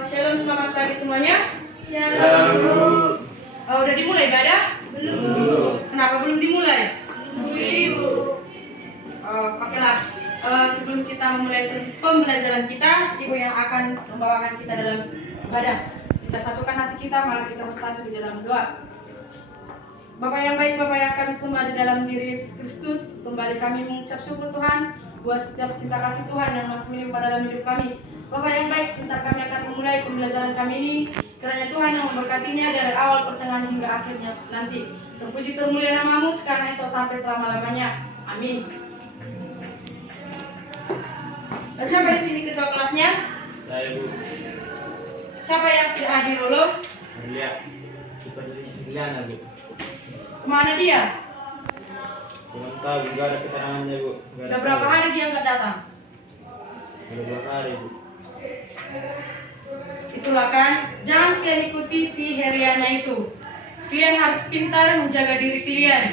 Shalom, selamat pagi semuanya. Shalom, Bu. Udah dimulai ibadah? Belum. Kenapa belum dimulai? Ibu. Okelah. Sebelum kita memulai pembelajaran kita, Ibu yang akan membawakan kita dalam ibadah. Kita satukan hati kita, mari kita bersatu di dalam doa. Bapak yang baik, Bapak yang kami sembah di dalam diri Yesus Kristus, kembali kami mengucap syukur Tuhan buat setiap cinta kasih Tuhan yang masih melimpah dalam hidup kami. Bapak yang baik, sebentar kami akan memulai pembelajaran kami ini, kiranya Tuhan yang memberkatinya dari awal, pertengahan hingga akhirnya nanti. Terpuji termulia namamu sekarang esok sampai selama-lamanya. Amin. Siapa di sini ketua kelasnya? Saya, Bu. Siapa yang tidak hadir dulu? Lihat. Sepertinya Juliana, Bu. Kemana dia? Belum tahu, juga ada keterangannya, Bu. Udah berapa hari dia nggak datang? Udah berapa hari, Bu? Itulah kan, jangan kalian ikuti si Heriana itu. Kalian harus pintar menjaga diri kalian.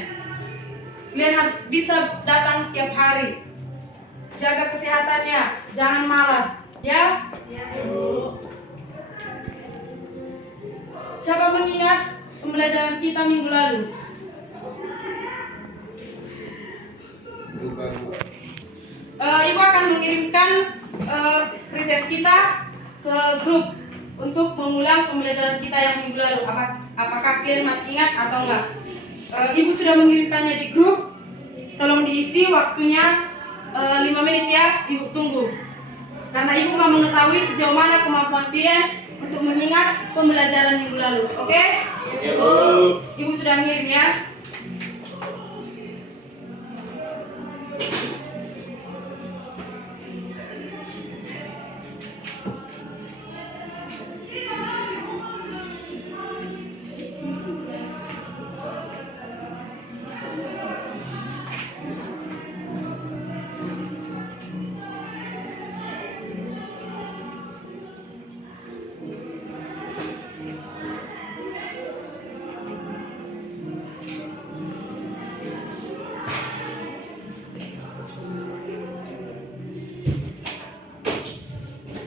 Kalian harus bisa datang tiap hari. Jaga kesehatannya, jangan malas, ya? Ya, Bu. Siapa mengingat pembelajaran kita minggu lalu? Lupa, Bu. Ibu akan mengirimkan pretest kita ke grup untuk mengulang pembelajaran kita yang minggu lalu. Apakah kalian masih ingat atau enggak? Ibu sudah mengirimkannya di grup. Tolong diisi waktunya 5 menit ya. Ibu tunggu. Karena ibu mau mengetahui sejauh mana kemampuan kalian untuk mengingat pembelajaran minggu lalu. Oke? Oke, Bu. Ibu sudah ngirim ya.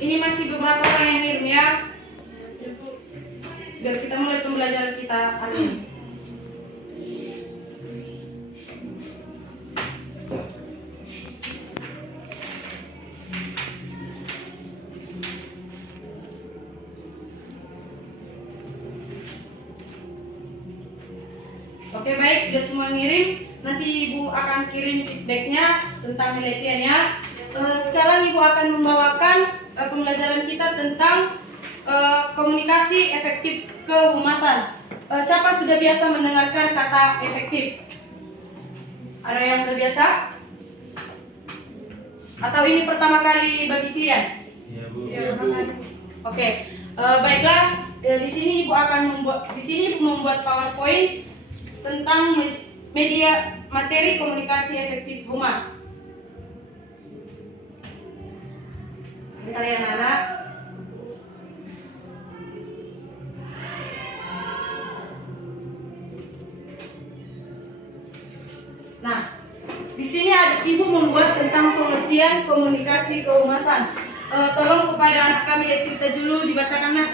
Ini masih beberapa orang yang ngirim ya. Biar kita mulai pembelajaran kita hari ini. Oke baik, sudah semua ngirim. Nanti ibu akan kirim feedbacknya tentang nilai kalian ya. Sekarang ibu akan membawakan pembelajaran kita tentang komunikasi efektif kehumasan. Siapa sudah biasa mendengarkan kata efektif? Ada yang sudah biasa? Atau ini pertama kali bagi kalian? Ya, Bu. Ya, Oke, baiklah. Di sini ibu akan membuat PowerPoint tentang media materi komunikasi efektif humas. Bentar ya Nana. Nah, di sini ada ibu membuat tentang pengertian komunikasi kehumasan. Tolong kepada anak kami Ektita Julu dibacakan nak.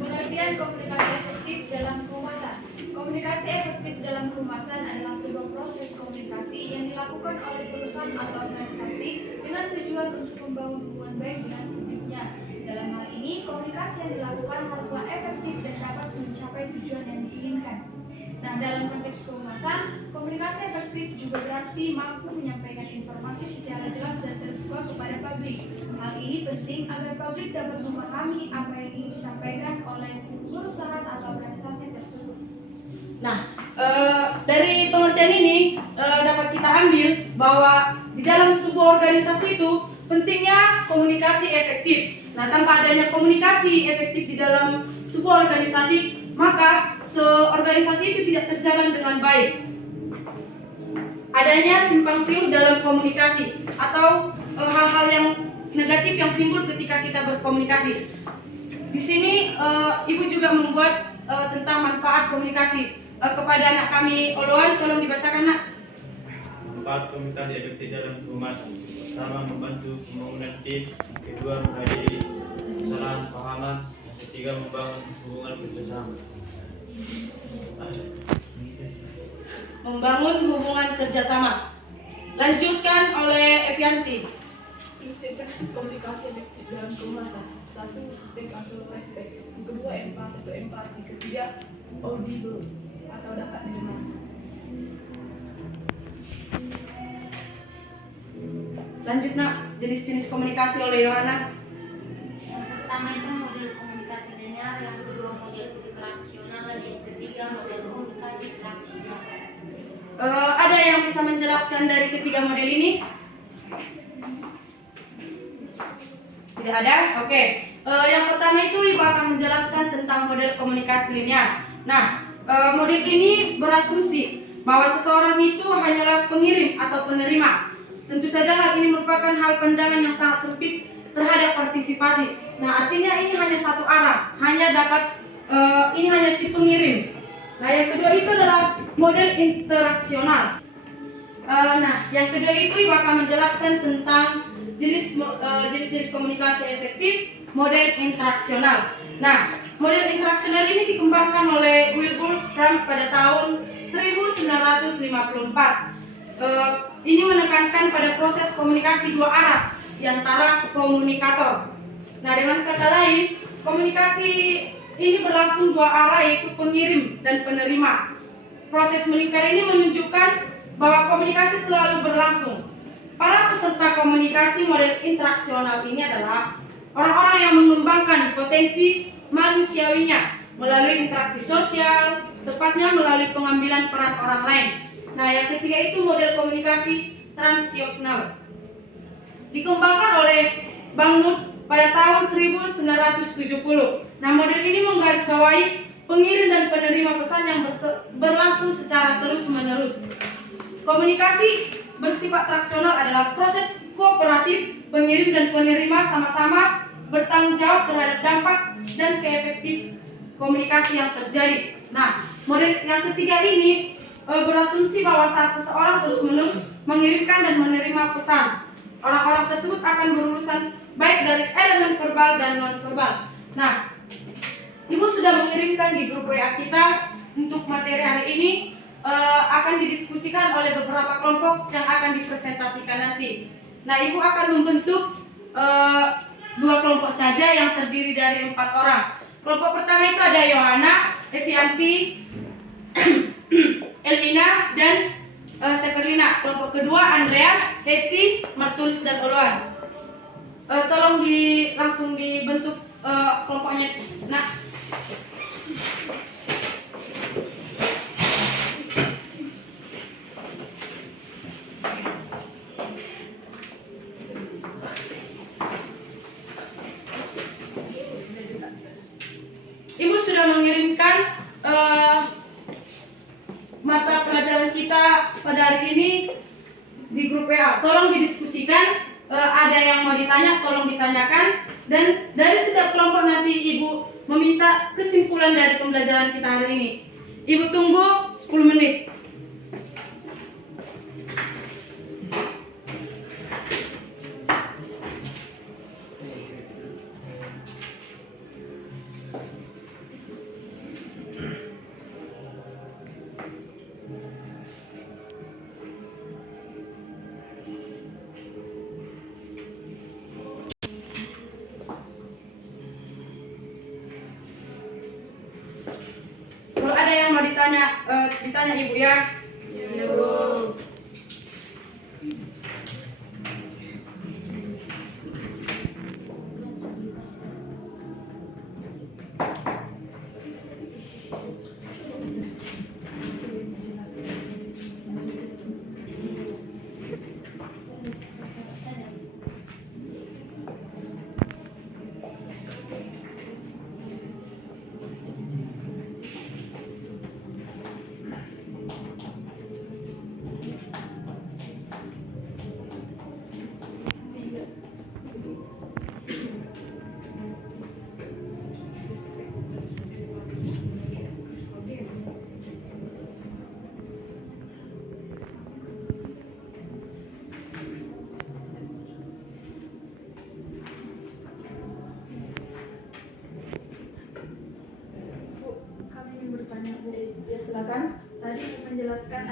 Pengertian komunikasi efektif dalam kehumasan. Komunikasi efektif dalam kehumasan adalah sebuah proses komunikasi yang dilakukan oleh perusahaan atau organisasi dengan tujuan untuk membangun hubungan baik dengan publiknya. Dalam hal ini, komunikasi yang dilakukan haruslah efektif dan dapat mencapai tujuan yang diinginkan. Nah, dalam konteks kehumasan, komunikasi efektif juga berarti mampu menyampaikan informasi secara jelas dan terbuka kepada publik. Hal ini penting agar publik dapat memahami apa yang ingin disampaikan oleh perusahaan atau organisasi tersebut. Nah, dari pengertian ini dapat kita ambil bahwa di dalam sebuah organisasi itu pentingnya komunikasi efektif. Nah, tanpa adanya komunikasi efektif di dalam sebuah organisasi, maka organisasi itu tidak terjalan dengan baik. Adanya simpang siur dalam komunikasi atau hal-hal yang negatif yang timbul ketika kita berkomunikasi. Di sini ibu juga membuat tentang manfaat komunikasi. Kepada anak kami Oloan, tolong dibacakan nak. Manfaat komunikasi efektif dalam kehumasan. Pertama, membantu pembangunan tim. Kedua, menghadiri kesamaan pahaman, yang ketiga membangun hubungan kerjasama. Membangun hubungan kerjasama. Lanjutkan oleh Evianti. Prinsip komunikasi efektif dalam kehumasan. 1. Respect atau respect. Yang kedua, empati atau empati. Ketiga, audible atau dapat didengar. Lanjut nak, jenis-jenis komunikasi oleh Yohana. Yang pertama itu model komunikasi linear, yang kedua model interaksional, dan yang ketiga model komunikasi interaksional. Ada yang bisa menjelaskan dari ketiga model ini? Tidak ada? Oke. Yang pertama itu Ibu akan menjelaskan tentang model komunikasi linear. Nah, model ini berasumsi bahwa seseorang itu hanyalah pengirim atau penerima. Tentu saja hal ini merupakan hal pandangan yang sangat sempit terhadap partisipasi. Nah, artinya ini hanya satu arah, ini hanya si pengirim. Nah, yang kedua itu adalah model interaksional. Nah, yang kedua itu Ibu akan menjelaskan tentang jenis-jenis komunikasi efektif, model interaksional. Nah, model interaksional ini dikembangkan oleh Wilbur Schramm pada tahun 1954. Ini menekankan pada proses komunikasi dua arah di antara komunikator. Nah, dengan kata lain, komunikasi ini berlangsung dua arah, yaitu pengirim dan penerima. Proses melingkar ini menunjukkan bahwa komunikasi selalu berlangsung. Para peserta komunikasi model interaksional ini adalah orang-orang yang mengembangkan potensi manusiawinya melalui interaksi sosial, tepatnya melalui pengambilan peran orang lain. Nah, yang ketiga itu model komunikasi transaksional. Dikembangkan oleh Bang Nutt pada tahun 1970. Nah, model ini menggarisbawahi pengirim dan penerima pesan yang berlangsung secara terus-menerus. Komunikasi bersifat transaksional adalah proses kooperatif pengirim dan penerima sama-sama bertanggung jawab terhadap dampak dan keefektif komunikasi yang terjadi. Nah, model yang ketiga ini berasumsi bahwa saat seseorang terus-menerus mengirimkan dan menerima pesan, orang-orang tersebut akan berurusan baik dari elemen verbal dan non-verbal. Nah, Ibu sudah mengirimkan di grup WA kita untuk materi hari ini, akan didiskusikan oleh beberapa kelompok yang akan dipresentasikan nanti. Nah, Ibu akan membentuk dua kelompok saja yang terdiri dari 4 orang. Kelompok pertama itu ada Yohana, Evianti, Elmina, dan Severlina. Kelompok kedua Andreas, Heti, Martulis, dan Oloan. Tolong langsung dibentuk kelompoknya. Nah, Ibu sudah mengirimkan mata pelajaran kita pada hari ini di grup WA. Tolong didiskusikan, ada yang mau ditanya tolong ditanyakan, dan dari setiap kelompok nanti Ibu meminta kesimpulan dari pembelajaran kita hari ini. Ibu tunggu 10 menit. Kalau ada yang mau ditanya Ibu ya.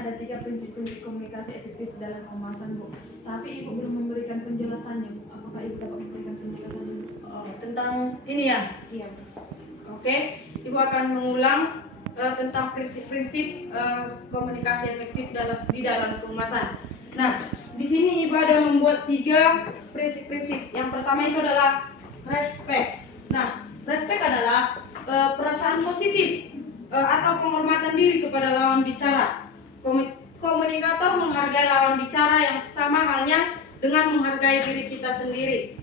ada 3 prinsip-prinsip komunikasi efektif dalam kehumasan, Bu. Tapi Ibu belum memberikan penjelasannya, Bu. Apakah Ibu dapat memberikan penjelasannya, Bu? Tentang ini ya? Iya. Oke, Ibu akan mengulang tentang prinsip-prinsip komunikasi efektif di dalam kehumasan. Nah, di sini Ibu ada membuat 3 prinsip-prinsip. Yang pertama itu adalah respect. Nah, respect adalah perasaan positif atau penghormatan diri kepada lawan bicara. Komunikator menghargai lawan bicara yang sama halnya dengan menghargai diri kita sendiri.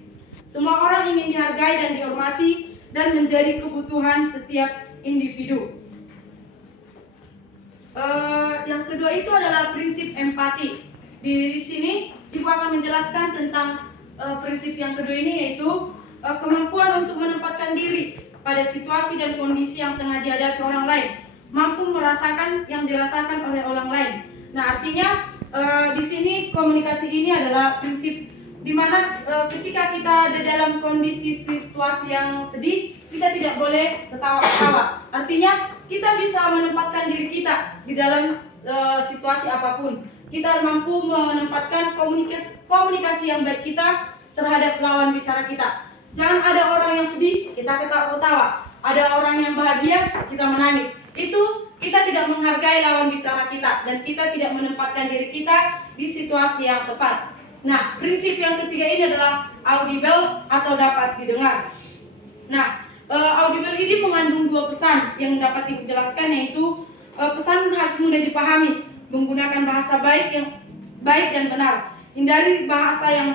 Semua orang ingin dihargai dan dihormati dan menjadi kebutuhan setiap individu. Yang kedua itu adalah prinsip empati. Di sini Ibu akan menjelaskan tentang prinsip yang kedua ini, yaitu kemampuan untuk menempatkan diri pada situasi dan kondisi yang tengah dihadapi orang lain, mampu merasakan yang dirasakan oleh orang lain. Nah, artinya di sini komunikasi ini adalah prinsip di mana ketika kita ada dalam kondisi situasi yang sedih, kita tidak boleh ketawa-ketawa. Artinya kita bisa menempatkan diri kita di dalam situasi apapun. Kita mampu menempatkan komunikasi yang baik kita terhadap lawan bicara kita. Jangan ada orang yang sedih, kita ketawa-ketawa. Ada orang yang bahagia, kita menangis. Itu kita tidak menghargai lawan bicara kita dan kita tidak menempatkan diri kita di situasi yang tepat. Nah, prinsip yang ketiga ini adalah audible atau dapat didengar. Nah, audible ini mengandung 2 pesan yang dapat Ibu jelaskan, yaitu pesan harus mudah dipahami, menggunakan bahasa baik dan benar. Hindari bahasa yang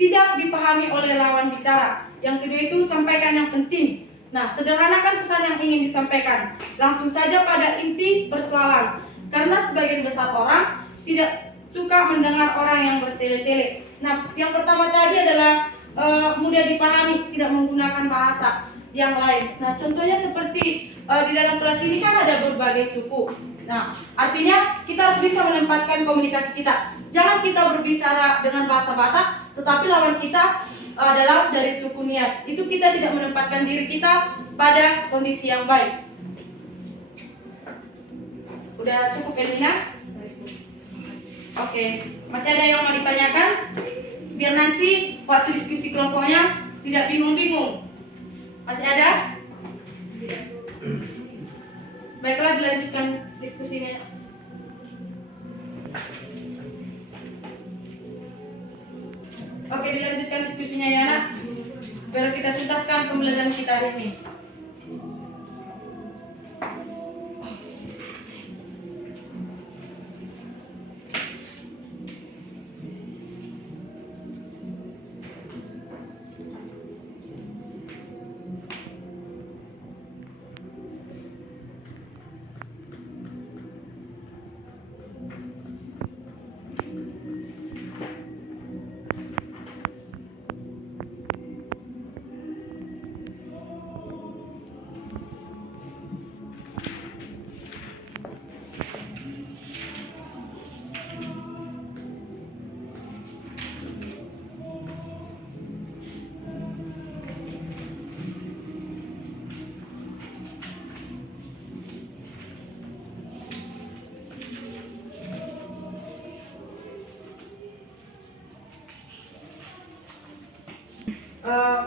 tidak dipahami oleh lawan bicara. Yang kedua itu sampaikan yang penting. Nah, sederhanakan pesan yang ingin disampaikan. Langsung saja pada inti persoalan. Karena sebagian besar orang tidak suka mendengar orang yang bertele-tele. Nah, yang pertama tadi adalah mudah dipahami, tidak menggunakan bahasa yang lain. Nah, contohnya seperti di dalam kelas ini kan ada berbagai suku. Nah, artinya kita harus bisa menempatkan komunikasi kita. Jangan kita berbicara dengan bahasa Batak, tetapi lawan kita adalah dari suku Nias. Itu kita tidak menempatkan diri kita pada kondisi yang baik. Udah cukup, Elina? Oke, masih ada yang mau ditanyakan? Biar nanti waktu diskusi kelompoknya tidak bingung-bingung. Masih ada? Baiklah, dilanjutkan diskusinya. Oke, dilanjutkan diskusinya ya, Nak. Biar kita tuntaskan pembelajaran kita hari ini.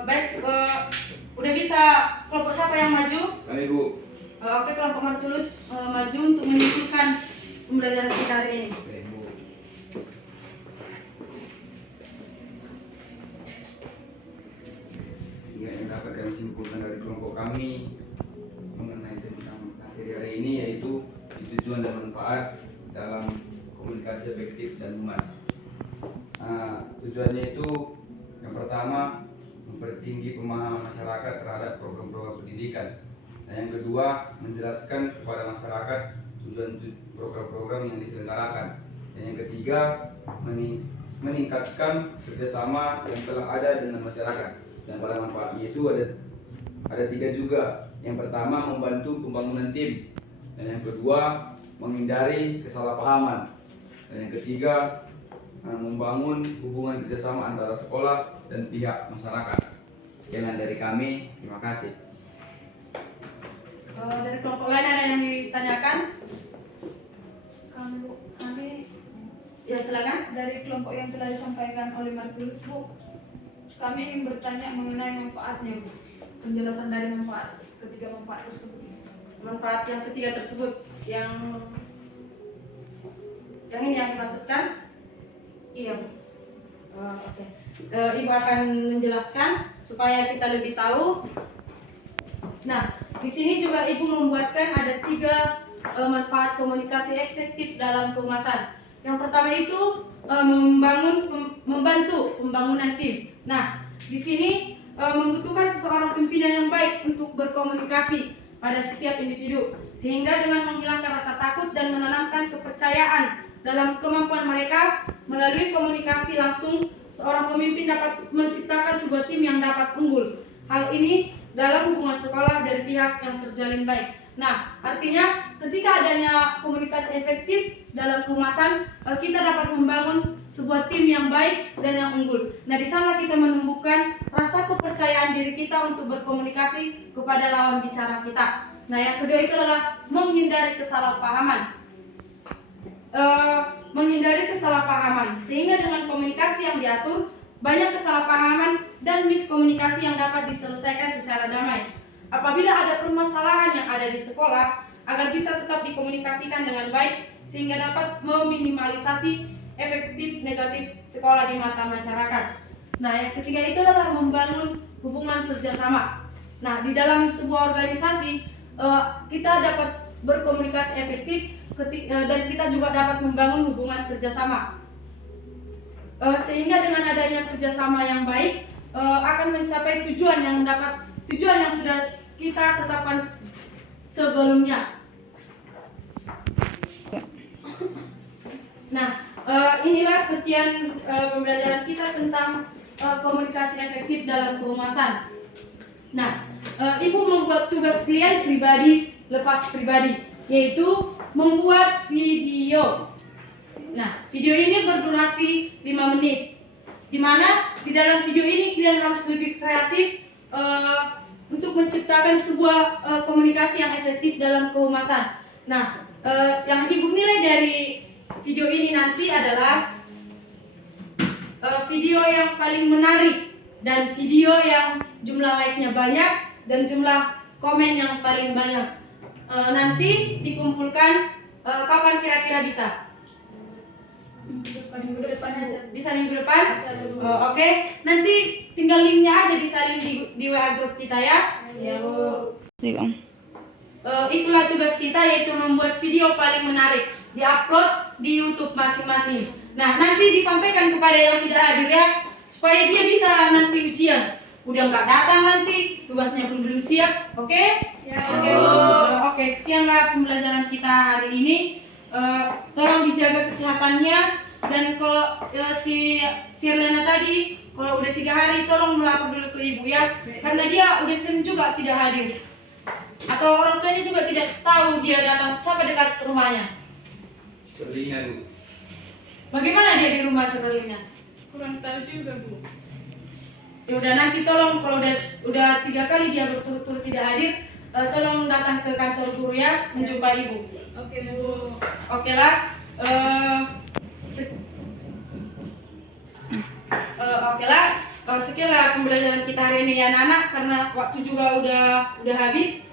Baik, udah bisa kelompok siapa yang maju? Kami, Bu. Oke, kelompok Martulus maju untuk menyusulkan pembelajaran kita hari ini. Oke, Bu. Ya, yang dapat kami simpulkan dari kelompok kami mengenai tentang materi hari ini yaitu tujuan dan manfaat dalam komunikasi efektif dan humas. Nah, tujuannya itu yang pertama mempertinggi pemahaman masyarakat terhadap program-program pendidikan. Dan yang kedua, menjelaskan kepada masyarakat tujuan program-program yang diselenggarakan. Dan yang ketiga, meningkatkan kerjasama yang telah ada dengan masyarakat. Dan pada manfaatnya itu ada 3 juga. Yang pertama, membantu pembangunan tim. Dan yang kedua, menghindari kesalahpahaman. Dan yang ketiga, membangun hubungan kerjasama antara sekolah dan pihak masyarakat. Sekian dari kami, terima kasih. Dari kelompok lain ada yang ditanyakan? Kami Ya silakan. dari kelompok yang telah disampaikan oleh Martinus, Bu, kami ingin bertanya mengenai manfaatnya, Bu. Penjelasan dari manfaat ketiga manfaat tersebut. Manfaat yang ketiga tersebut yang ini yang dimaksudkan. Iya, Bu. Oke. Ibu akan menjelaskan supaya kita lebih tahu. Nah, di sini juga Ibu membuatkan ada 3 manfaat komunikasi efektif dalam kehumasan. Yang pertama itu membantu pembangunan tim. Nah, di sini membutuhkan seseorang pimpinan yang baik untuk berkomunikasi pada setiap individu, sehingga dengan menghilangkan rasa takut dan menanamkan kepercayaan dalam kemampuan mereka melalui komunikasi langsung, seorang pemimpin dapat menciptakan sebuah tim yang dapat unggul. Hal ini dalam hubungan sekolah dari pihak yang terjalin baik. Nah, artinya ketika adanya komunikasi efektif dalam kehumasan, kita dapat membangun sebuah tim yang baik dan yang unggul. Nah, di sana kita menumbuhkan rasa kepercayaan diri kita untuk berkomunikasi kepada lawan bicara kita. Nah, yang kedua itu adalah menghindari kesalahpahaman. Sehingga dengan komunikasi yang diatur, banyak kesalahpahaman dan miskomunikasi yang dapat diselesaikan secara damai. Apabila ada permasalahan yang ada di sekolah, agar bisa tetap dikomunikasikan dengan baik sehingga dapat meminimalisasi efektif negatif sekolah di mata masyarakat. Nah, yang ketiga itu adalah membangun hubungan kerjasama. Nah, di dalam sebuah organisasi kita dapat berkomunikasi efektif dan kita juga dapat membangun hubungan kerjasama. Sehingga dengan adanya kerjasama yang baik akan mencapai tujuan yang sudah kita tetapkan sebelumnya. Nah, inilah sekian pembelajaran kita tentang komunikasi efektif dalam kehumasan. Nah, Ibu membuat tugas klien pribadi lepas pribadi, yaitu membuat video. Nah, video ini berdurasi 5 menit, di mana di dalam video ini kalian harus lebih kreatif untuk menciptakan sebuah komunikasi yang efektif dalam kehumasan. Nah, yang Ibu nilai dari video ini nanti adalah video yang paling menarik dan video yang jumlah like-nya banyak dan jumlah komen yang paling banyak. Nanti dikumpulkan kapan kira-kira bisa? Minggu depan aja. Bisa minggu depan? Oke. Nanti tinggal linknya aja disalin di WA grup kita ya. Ya, Bu. Itulah tugas kita, yaitu membuat video paling menarik, diupload di YouTube masing-masing. Nah, nanti disampaikan kepada yang tidak hadir ya, supaya dia bisa nanti ujian. Udah nggak datang nanti, tugasnya pun belum siap, oke? Ya, Oke, sekianlah pembelajaran kita hari ini. Tolong dijaga kesehatannya, dan kalau si Sirlena tadi, kalau udah 3 hari tolong melapor dulu ke ibu ya, karena dia udah sering juga tidak hadir, atau orang tuanya juga tidak tahu dia datang siapa dekat rumahnya. Serlina dulu. Bagaimana dia di rumah Sirlena? Kurang tahu juga, Bu. Ya udah, nanti tolong kalau udah 3 kali dia berturut-turut tidak hadir, tolong datang ke kantor guru ya, menjumpai ibu. Oke, Bu. Oke lah. Sekianlah pembelajaran kita hari ini ya anak-anak, karena waktu juga udah habis.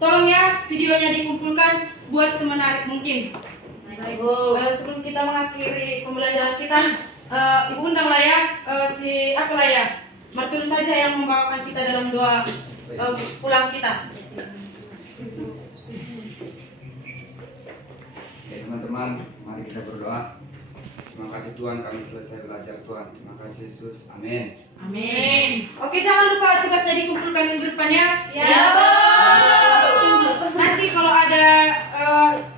Tolong ya videonya dikumpulkan buat semenarik mungkin. Sebelum kita mengakhiri pembelajaran kita, Ibu undang lah ya Martul saja yang membawakan kita dalam doa pulang kita. Ya teman-teman, mari kita berdoa. Terima kasih Tuhan, kami selesai belajar Tuhan. Terima kasih Yesus, amin. Amin. Oke, jangan lupa tugasnya dikumpulkan minggu depannya. Ya, Bu. Nanti kalau ada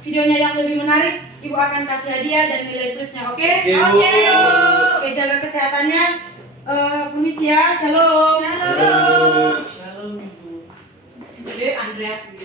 videonya yang lebih menarik, Ibu akan kasih hadiah dan nilai plusnya, oke? Oke, jaga kesehatannya. Permisi ya, shalom. Shalom. Shalom. Andreas.